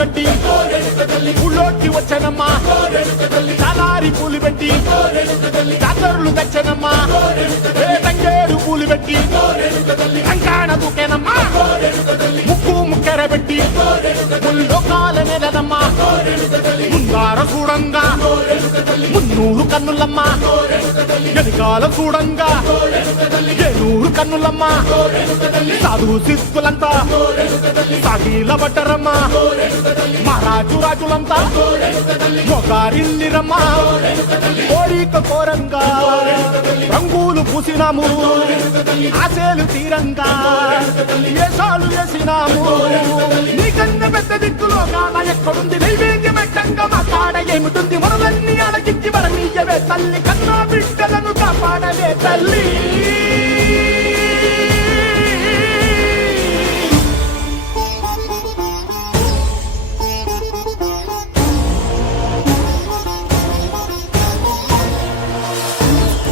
కట్టి ఊళ్ళోకి వచ్చనమ్మా చాలారి పూలు పెట్టి జాతరలు తెచ్చనమ్మా తంగేడు పూలు పెట్టి కంకాణ దూకేనమ్మా ముక్కు ముక్కెర పెట్టి ముల్లోకాల నెలనమ్మా ముందార చూడంగా మున్నూరు కన్నులమ్మా ఎదికాల చూడంగా ఏనూరు కన్నులమ్మా సాధు శిస్తులంతా సాగిల బట్టరమ్మా మహారాజు రాజులంతా మొగారిల్లిరమ్మా కోరిక కోరంగా రంగులు పూసినాము ఆశలు తీరంగా ఏసాలు వేసినాము నీకన్నా పెద్ద దిక్కులో కాన ఎక్కడుంది నైవేద్యం పెట్టంగా మా కాడ ఏమిటుంది మనలన్నీ అలకించి మన నీయవే తల్లి